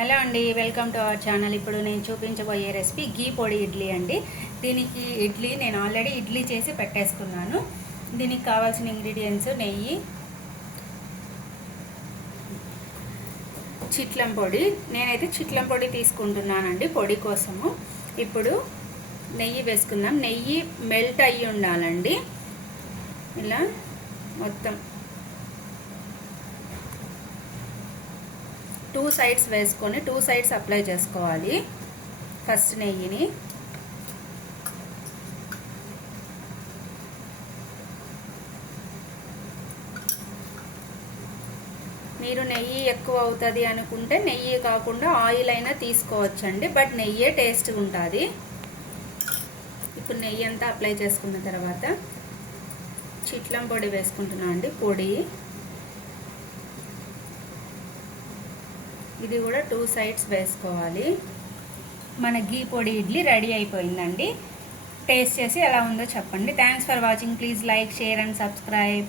Hello అండి, welcome to our channel. ఇప్పుడు నేను చూపించబోయే రెసిపీ గీ పొడి ఇడ్లీ అండి. దీనికి ఇడ్లీ నేను ఆల్రెడీ ఇడ్లీ చేసి పెట్టేసుకున్నాను. దీనికి కావాల్సిన ఇంగ్రీడియంట్స్ నెయ్యి, చిట్లం పొడి. నేనైతే చిట్లం పొడి తీసుకుంటున్నానండి పొడి కోసము. ఇప్పుడు నెయ్యి వేసుకుందాం. నెయ్యి మెల్ట్ అయ్యి ఉండాలండి. ఇలా మొత్తం 2 సైడ్స్ వేసుకొని 2 సైడ్స్ అప్లై చేసుకోవాలి. ఫస్ట్ నెయ్యిని మీరు నెయ్యి ఎక్కువ అవుతుంది అనుకుంటే నెయ్యి కాకుండా ఆయిల్ అయినా తీసుకోవచ్చండి, బట్ నెయ్యే టేస్ట్గా ఉంటుంది. ఇప్పుడు నెయ్యి అంతా అప్లై చేసుకున్న తర్వాత చిట్లం పొడి వేసుకుంటున్నాను అండి. పొడి ఇది కూడా 2 సైడ్స్ వేసుకోవాలి. మన గీ పొడి ఇడ్లీ రెడీ అయిపోయిందండి. టేస్ట్ చేసి ఎలా ఉందో చెప్పండి. Thanks for watching. Please like, share and subscribe.